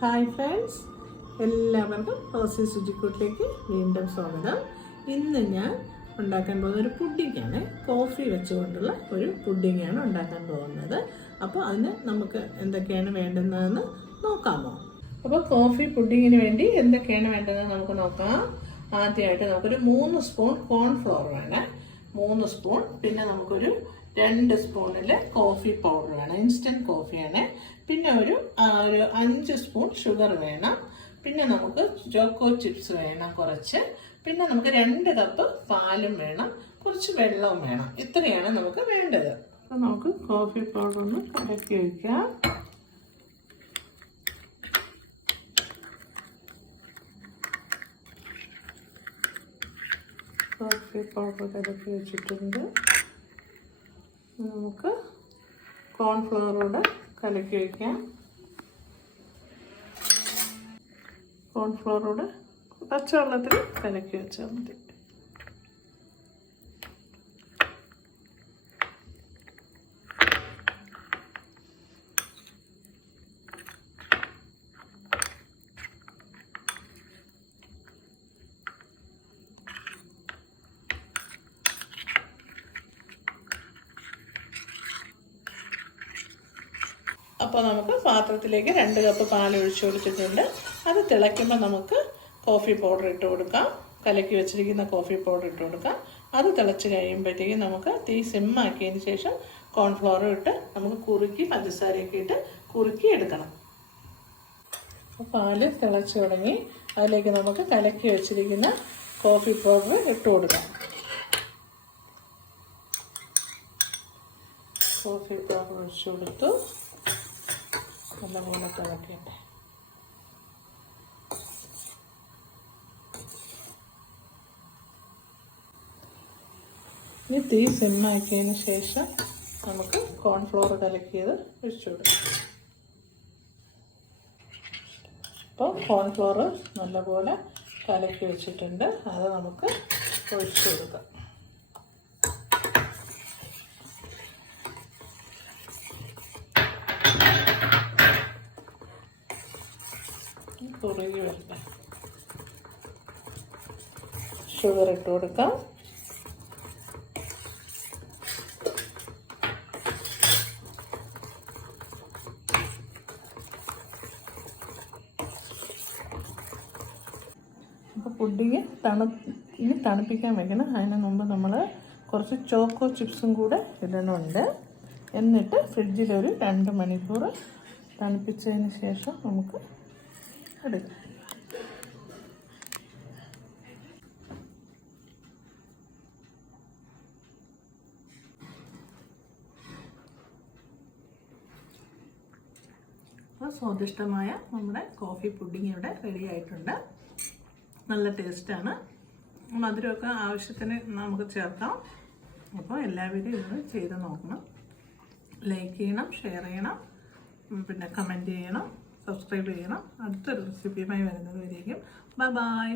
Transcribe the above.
Hi friends, എല്ലാവർക്കും Rossi ശുചിക്കൂട്ടിലേക്ക് വീണ്ടും സ്വാഗതം. ഇന്ന് ഞാൻ ഉണ്ടാക്കാൻ പോകുന്ന ഒരു പുഡിങ്ങാണ്. കോഫി വെച്ചുകൊണ്ടുള്ള ഒരു പുഡിങ്ങാണ് ഉണ്ടാക്കാൻ പോകുന്നത്. അപ്പോൾ അതിന് നമുക്ക് എന്തൊക്കെയാണ് വേണ്ടുന്നതെന്ന് നോക്കാമോ? അപ്പോൾ കോഫി പുഡിങ്ങിന് വേണ്ടി എന്തൊക്കെയാണ് വേണ്ടതെന്ന് നമുക്ക് നോക്കാം. ആദ്യമായിട്ട് നമുക്കൊരു 3 സ്പൂൺ കോൺഫ്ലോർ വേണം, 3 സ്പൂൺ. പിന്നെ നമുക്കൊരു 2 സ്പൂണിൽ കോഫി പൗഡർ വേണം, ഇൻസ്റ്റൻറ്റ് കോഫിയാണ്. പിന്നെ ഒരു 5 സ്പൂൺ ഷുഗർ വേണം. പിന്നെ നമുക്ക് ചോക്കോ ചിപ്സ് വേണം കുറച്ച്. പിന്നെ നമുക്ക് 2 കപ്പ് പാലും വേണം, കുറച്ച് വെള്ളവും വേണം. ഇത്രയാണ് നമുക്ക് വേണ്ടത്. അപ്പോൾ നമുക്ക് കോഫി പൗഡർ ഒന്ന് കലക്കി വയ്ക്കാം. കോഫി പൗഡർ കലക്കി വെച്ചിട്ടുണ്ട്. നമുക്ക് കോൺഫ്ലവറോടെ കലക്കി വയ്ക്കാം. കോൺഫ്ലവറോടെ പച്ചവെള്ളത്തിൽ കലക്കി വെച്ചാൽ മതി. അപ്പോൾ നമുക്ക് പാത്രത്തിലേക്ക് 2 കപ്പ് പാൽ ഒഴിച്ചു കൊടുത്തിട്ടുണ്ട്. അത് തിളയ്ക്കുമ്പോൾ നമുക്ക് കോഫി പൗഡർ ഇട്ട് കൊടുക്കാം. കലക്കി വെച്ചിരിക്കുന്ന കോഫി പൗഡർ ഇട്ട് കൊടുക്കാം. അത് തിളച്ച് കഴിയുമ്പോഴത്തേക്കും നമുക്ക് തീ സിമ്മാക്കിയതിന് ശേഷം കോൺഫ്ലവർ ഇട്ട് നമുക്ക് കുറുക്കി പഞ്ചസാരയൊക്കെ ഇട്ട് കുറുക്കി എടുക്കണം. പാല് തിളച്ച് തുടങ്ങി. അതിലേക്ക് നമുക്ക് കലക്കി വെച്ചിരിക്കുന്ന കോഫി പൗഡർ ഇട്ട് കൊടുക്കാം. കോഫി പൗഡർ ഒഴിച്ചു കൊടുത്തു. നല്ലപോലെ തിളക്കട്ടെ. ഇനി തീ സിമ്മാക്കിയതിന് ശേഷം നമുക്ക് കോൺഫ്ലോർ കലക്കിയത് ഒഴിച്ചു കൊടുക്കാം. അപ്പോൾ കോൺഫ്ലോർ നല്ലപോലെ കലക്കി വെച്ചിട്ടുണ്ട്. അത് നമുക്ക് ഒഴിച്ചു കൊടുക്കാം. കുറുകി വരട്ടെ. ഷുഗർ ഇട്ട് കൊടുക്കാം. അപ്പോൾ പുഡിങ് തണുപ്പിക്കാൻ വെക്കണം. അതിന് മുമ്പ് നമ്മൾ കുറച്ച് ചോക്കോ ചിപ്സും കൂടെ ഇടണമുണ്ട്. എന്നിട്ട് ഫ്രിഡ്ജിലൊരു 2 മണിക്കൂർ തണുപ്പിച്ചതിന് ശേഷം നമുക്ക് എടുക്കാം. അപ്പോൾ സ്വാദിഷ്ടമായ നമ്മുടെ കോഫി പുഡിങ് ഇവിടെ റെഡി ആയിട്ടുണ്ട്. നല്ല ടേസ്റ്റാണ്. മധുരമൊക്കെ ആവശ്യത്തിന് നമുക്ക് ചേർക്കാം. അപ്പോൾ എല്ലാവരും ഇത് ചെയ്ത് നോക്കണം. ലൈക്ക് ചെയ്യണം, ഷെയർ ചെയ്യണം, പിന്നെ കമൻറ്റ് ചെയ്യണം, സബ്സ്ക്രൈബ് ചെയ്യണം. അടുത്തൊരു റെസിപ്പിയുമായി വരുന്നത് വരേക്കും. Bye bye.